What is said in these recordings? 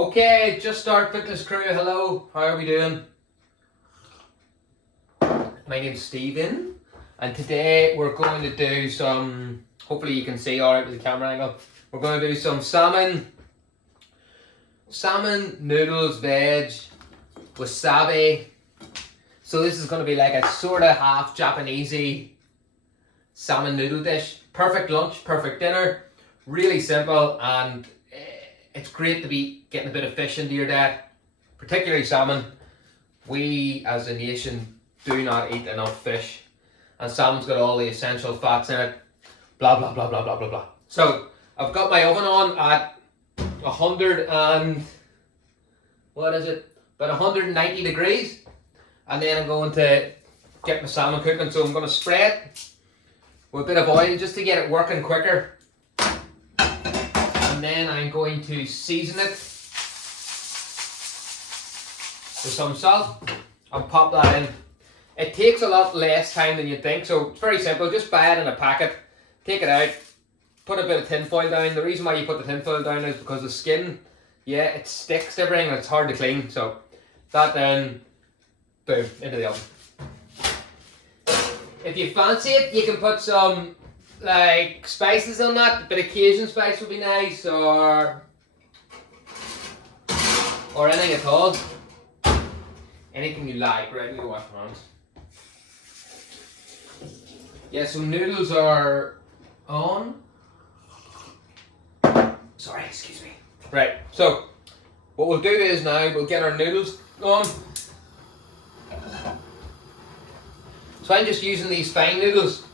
Okay, just start fitness crew. Hello, how are we doing? My name's Stephen, and today we're going to do some. Hopefully, you can see alright with the camera angle. We're going to do some salmon noodles, veg, wasabi. So this is going to be like a sort of half Japanesey salmon noodle dish. Perfect lunch, perfect dinner. Really simple, and it's great to be getting a bit of fish into your diet, particularly salmon. We as a nation do not eat enough fish, and salmon's got all the essential fats in it. Blah blah blah blah blah blah blah. So I've got my oven on at 190 degrees, and then I'm going to get my salmon cooking. So I'm going to spray it with a bit of oil just to get it working quicker. And then I'm going to season it with some salt and pop that in. It takes a lot less time than you'd think, so it's very simple. Just buy it in a packet, take it out, put a bit of tin foil down. The reason why you put the tin foil down is because the skin, yeah, it sticks to everything and it's hard to clean. So that then, boom, into the oven. If you fancy it, you can put some like spices on that. A bit of Cajun spice would be nice, or anything at all. Anything you like, right? We wash our hands. Yeah, so noodles are on. Sorry, excuse me. Right, so what we'll do is now we'll get our noodles on. So I'm just using these fine noodles.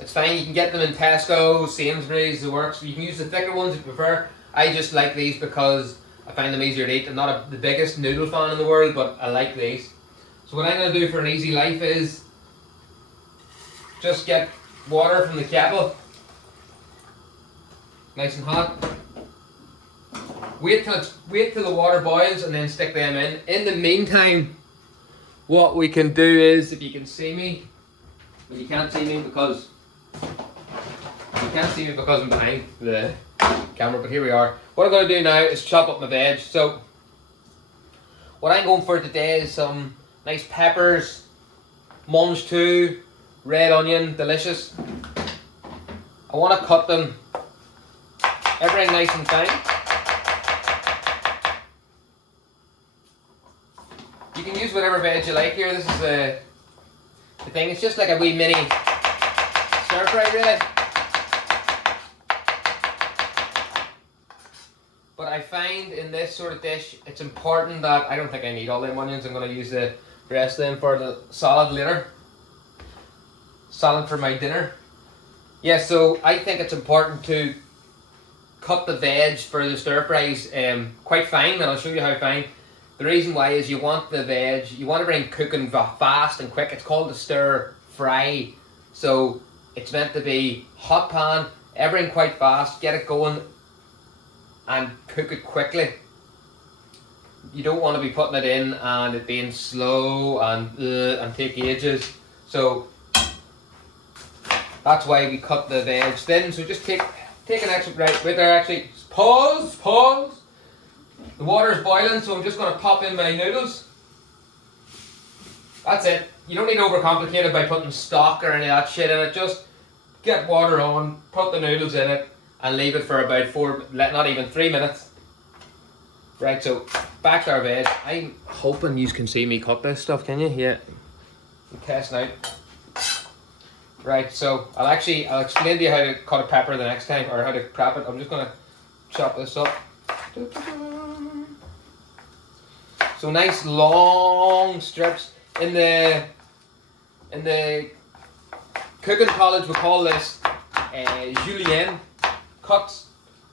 It's fine, you can get them in Tesco, Sainsbury's, the works. You can use the thicker ones if you prefer. I just like these because I find them easier to eat. I'm not the biggest noodle fan in the world, but I like these. So what I'm going to do for an easy life is just get water from the kettle, nice and hot. Wait till the water boils and then stick them in. In the meantime, what we can do is, if you can see me, but you can't see me because I'm behind the camera, but here we are. What I'm going to do now is chop up my veg. So what I'm going for today is some nice peppers, mangetout, red onion, delicious. I want to cut them everything nice and fine. You can use whatever veg you like here. This is the thing. It's just like a wee mini stir fry, really. But I find in this sort of dish, it's important that I don't think I need all them onions. I'm going to use the rest of them for the salad later. Salad for my dinner. Yeah, so I think it's important to cut the veg for the stir fries quite fine, and I'll show you how fine. The reason why is you want the veg, you want everything cooking fast and quick. It's called a stir fry. So it's meant to be hot pan, everything quite fast, get it going and cook it quickly. You don't want to be putting it in and it being slow and take ages. So that's why we cut the veg thin. So just take an extra, right, wait there actually, pause. The water is boiling, so I'm just going to pop in my noodles. That's it. You don't need to overcomplicate it by putting stock or any of that shit in it. Just get water on, put the noodles in it, and leave it for about not even 3 minutes. Right, so back to our veg. I'm hoping you can see me cut this stuff, can you? Yeah. I'm testing out. Right, so I'll explain to you how to cut a pepper the next time, or how to prep it. I'm just going to chop this up. So nice long strips. In the cooking college we call this julienne cuts.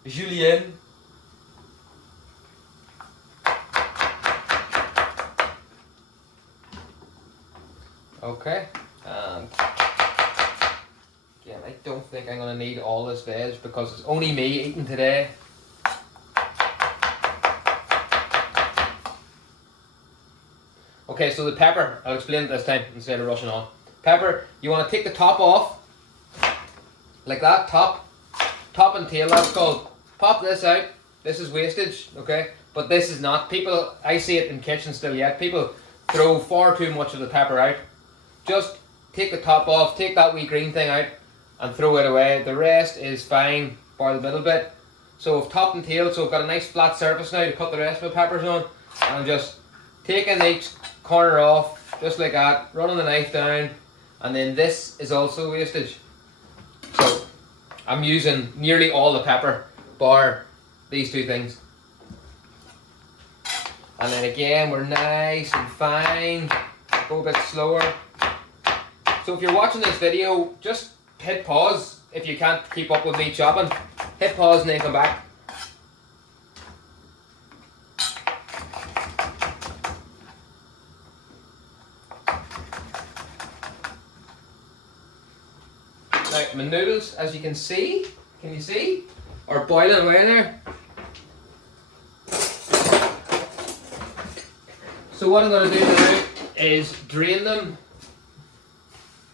Julienne. Okay. And again, I don't think I'm gonna need all this veg because it's only me eating today. Okay, so the pepper, I'll explain it this time instead of rushing on. Pepper, you want to take the top off, like that, top and tail, that's called. Pop this out, This is wastage, okay? But this is not. People, I see it in kitchens still yet. People throw far too much of the pepper out. Just take the top off, take that wee green thing out and throw it away. The rest is fine, bar the middle bit. So I've topped and tailed, so I've got a nice flat surface now to cut the rest of the peppers on. And I'm just taking each corner off, just like that, running the knife down. And then this is also wastage. So I'm using nearly all the pepper, bar these two things. And then again, we're nice and fine. Go a bit slower. So if you're watching this video, just hit pause if you can't keep up with me chopping. Hit pause and then come back. Now, my noodles, as you can see, can you see, are boiling away there. So what I'm going to do now is drain them.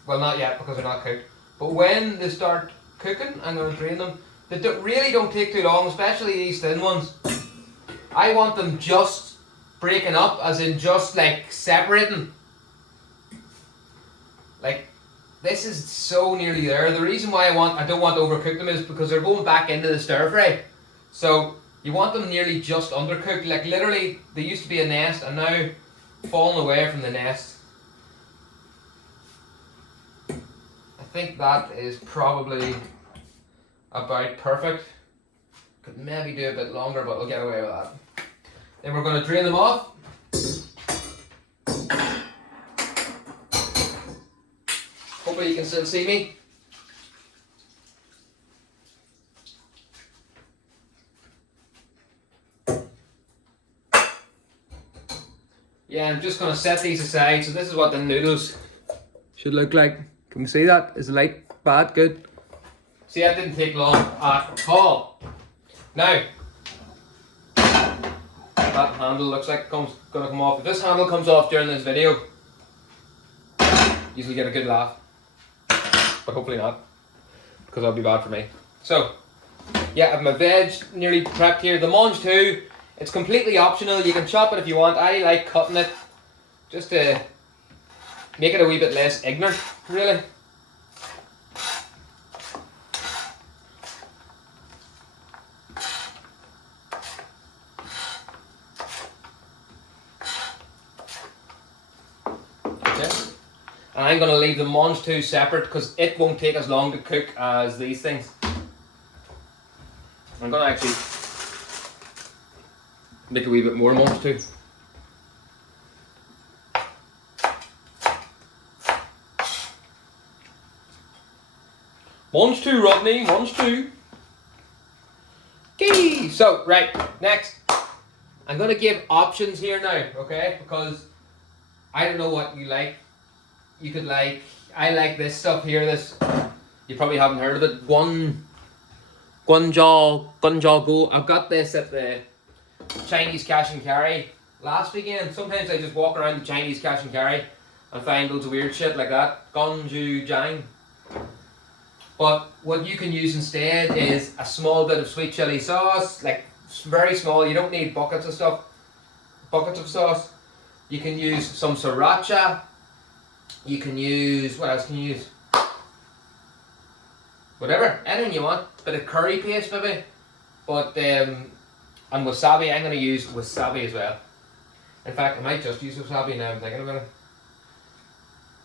Well, not yet because they're not cooked. But when they start cooking, I'm going to drain them. They really don't take too long, especially these thin ones. I want them just breaking up, as in just like separating. Like, this is so nearly there. The reason why I don't want to overcook them is because they're going back into the stir fry. So you want them nearly just undercooked. Like literally, they used to be a nest and now falling away from the nest. I think that is probably about perfect. Could maybe do a bit longer, but we'll get away with that. Then we're going to drain them off. Hopefully you can still see me. Yeah, I'm just going to set these aside. So this is what the noodles should look like. Can you see that? Is the light bad? Good. See, that didn't take long at all. Now, that handle looks like it's going to come off. If this handle comes off during this video, you'll get a good laugh. But hopefully not, because that'll be bad for me. So, yeah, I have my veg nearly prepped here. The mangetout, it's completely optional. You can chop it if you want. I like cutting it just to make it a wee bit less ignorant, really. And I'm going to leave the mangetout separate because it won't take as long to cook as these things. I'm going to actually make a wee bit more mangetout. Mangetout, Rodney, mangetout. Okay, so, right, next. I'm going to give options here now, okay? Because I don't know what you like. You could like, I like this stuff here, this, you probably haven't heard of it, Gunjal Go. I got this at the Chinese cash and carry last weekend. Sometimes I just walk around the Chinese cash and carry and find loads of weird shit like that, Gunju Jang. But what you can use instead is a small bit of sweet chili sauce, like very small, you don't need buckets of sauce. You can use some sriracha. You can use, what else can you use? Whatever, anything you want. Bit of curry paste maybe. But, and wasabi, I'm going to use wasabi as well. In fact, I might just use wasabi now I'm thinking about it.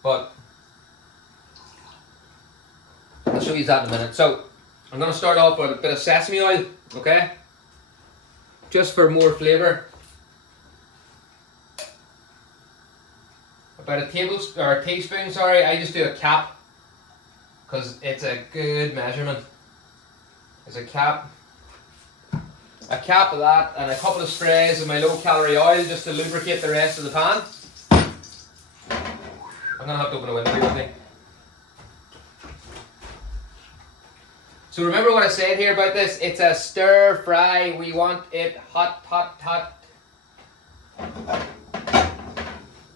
But, I'll show you that in a minute. So, I'm going to start off with a bit of sesame oil, okay? Just for more flavour. About a tablespoon, or a teaspoon, sorry, I just do a cap because it's a good measurement. It's a cap of that and a couple of sprays of my low calorie oil just to lubricate the rest of the pan. I'm going to have to open a window here, I think. So remember what I said here about this? It's a stir fry. We want it hot, hot, hot.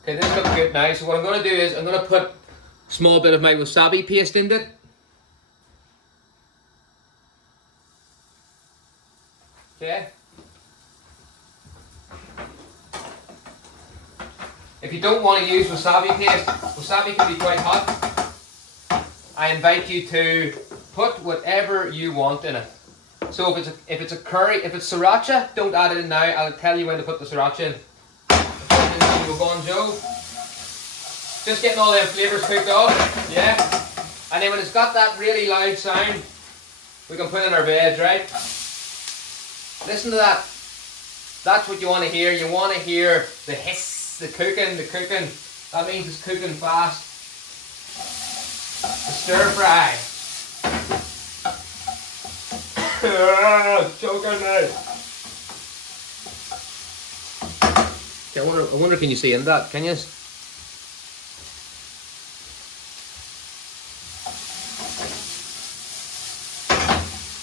Okay, this looks good now. So what I'm going to do is I'm going to put a small bit of my wasabi paste in it. Okay, If you don't want to use wasabi paste, wasabi can be quite hot. I invite you to put whatever you want in it. So if it's a curry, if it's sriracha, don't add it in now. I'll tell you when to put the sriracha in. Just getting all them flavours cooked off, yeah. And then when it's got that really loud sound, we can put in our veg, right? Listen to that. That's what you want to hear. You want to hear the hiss, the cooking, the cooking. That means it's cooking fast. The stir fry. Choking now. I wonder, can you see in that? Can you?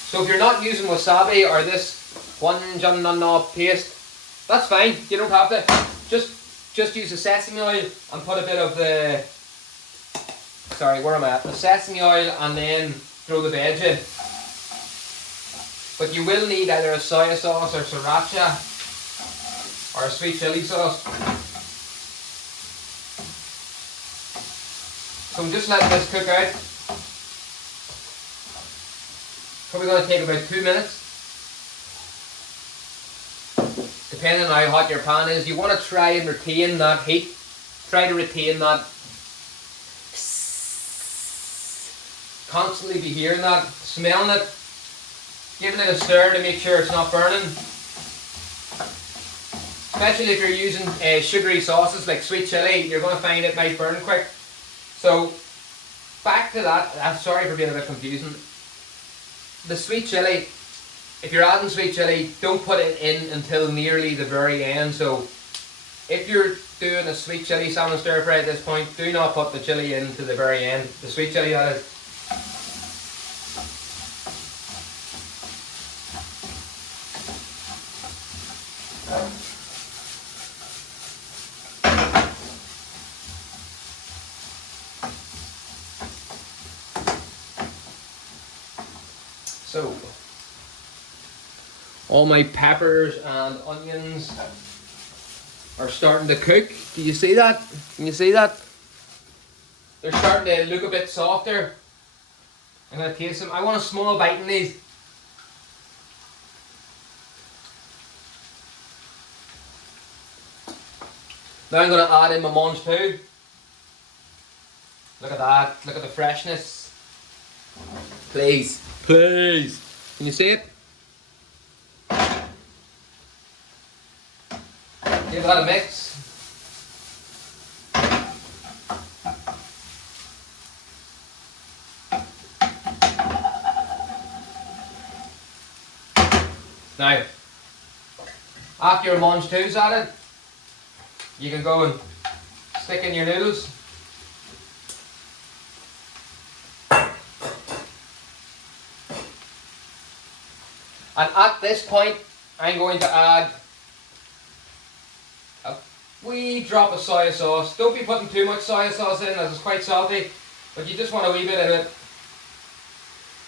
So if you're not using wasabi or this wanjanana paste, that's fine. You don't have to. Just use the sesame oil and put a bit of the. Sorry, where am I at? The sesame oil, and then throw the veg in. But you will need either a soya sauce or sriracha or a sweet chili sauce. So I'm just letting this cook out. Probably going to take about 2 minutes. Depending on how hot your pan is. You want to try and retain that heat. Try to retain that. Constantly be hearing that, smelling it, giving it a stir to make sure it's not burning. Especially if you're using sugary sauces like sweet chili, you're going to find it might burn quick. So back to that, I'm sorry for being a bit confusing. The sweet chili, if you're adding sweet chili, don't put it in until nearly the very end. So if you're doing a sweet chili salmon stir fry at this point, do not put the chili in to the very end. The sweet chili, that is. So, all my peppers and onions are starting to cook. Do you see that? Can you see that? They're starting to look a bit softer. I'm going to taste them. I want a small bite in these. Now I'm going to add in my mangetout. Look at that. Look at the freshness. Please. Please. Can you see it? Give that a mix. Now, after your mangetou's added, you can go and stick in your noodles. And at this point, I'm going to add a wee drop of soya sauce. Don't be putting too much soya sauce in, as it's quite salty, but you just want a wee bit of it.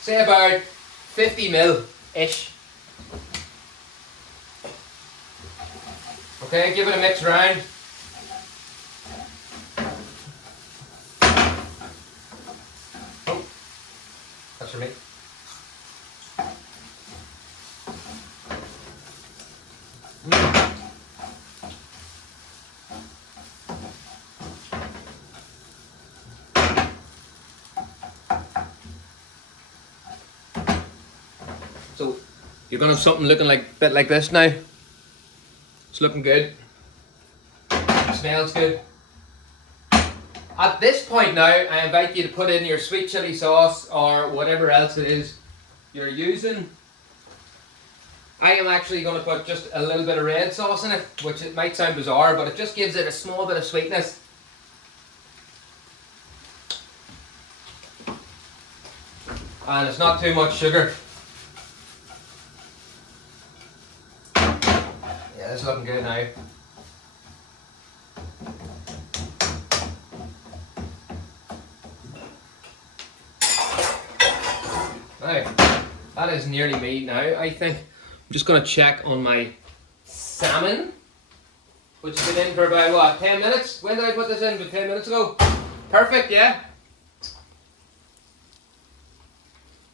Say about 50 ml-ish. Okay, give it a mix round. Oh, that's for me. So you're gonna have something looking like a bit like this now. It's looking good. It smells good. At this point now, I invite you to put in your sweet chili sauce or whatever else it is you're using. I am actually going to put just a little bit of red sauce in it, which it might sound bizarre, but it just gives it a small bit of sweetness. And it's not too much sugar. Yeah, this is looking good now. Now, that is nearly me now, I think. I'm just going to check on my salmon. which has been in for about, what, 10 minutes? When did I put this in? About 10 minutes ago? Perfect, yeah?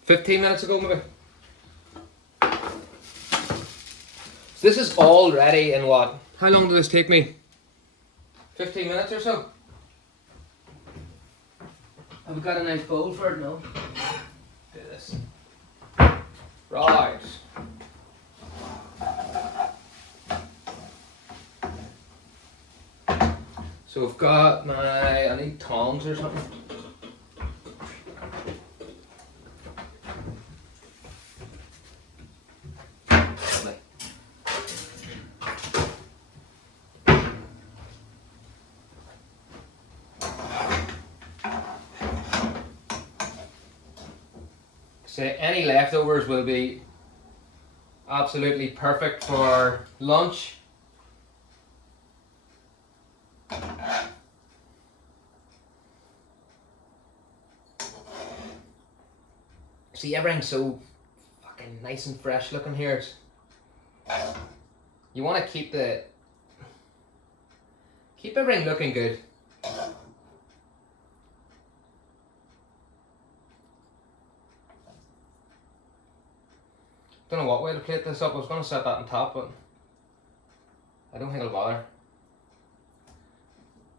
15 minutes ago, maybe. So this is all ready in what? How long did this take me? 15 minutes or so? Have we got a nice bowl for it? No. Do this. Right. So I've got my, I need tongs or something. Lovely. So any leftovers will be absolutely perfect for lunch. See, everything's so fucking nice and fresh looking here. You want to keep everything looking good. Don't know what way to plate this up. I was going to set that on top, but I don't think it'll bother.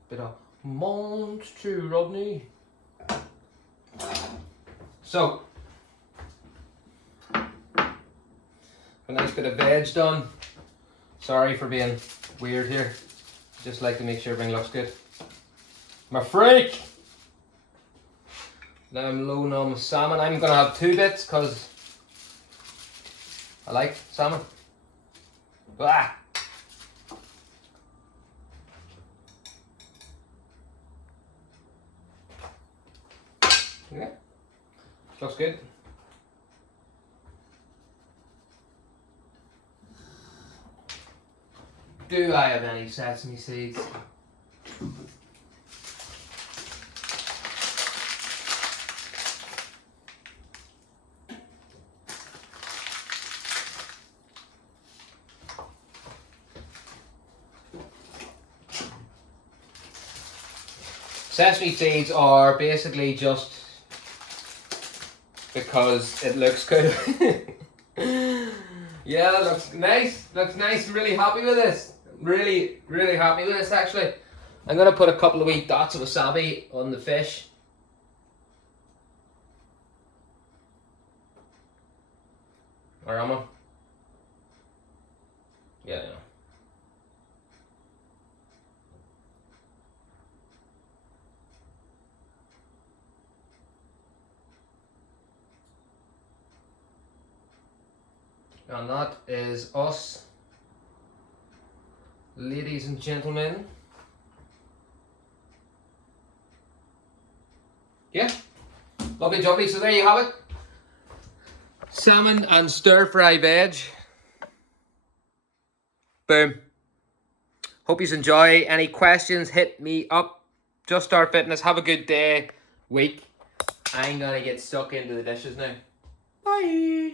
Bit of monster, Rodney. So, a nice bit of veg done. Sorry for being weird here. Just like to make sure everything looks good. I'm a freak! Now I'm loading on with salmon. I'm going to have 2 bits because I like salmon. Ah. Yeah, looks good. Do I have any sesame seeds? Sesame seeds are basically just because it looks good. Yeah, that looks nice. Looks nice. I'm really happy with this. Really, really happy with this actually. I'm gonna put a couple of wee dots of wasabi on the fish. Or am I? Yeah, yeah. And that is us, ladies and gentlemen. Yeah, lovely jubbly. So there you have it. Salmon and stir fry veg. Boom. Hope you enjoy. Any questions, hit me up. Just Start Fitness. Have a good day, week. I'm gonna get stuck into the dishes now. Bye.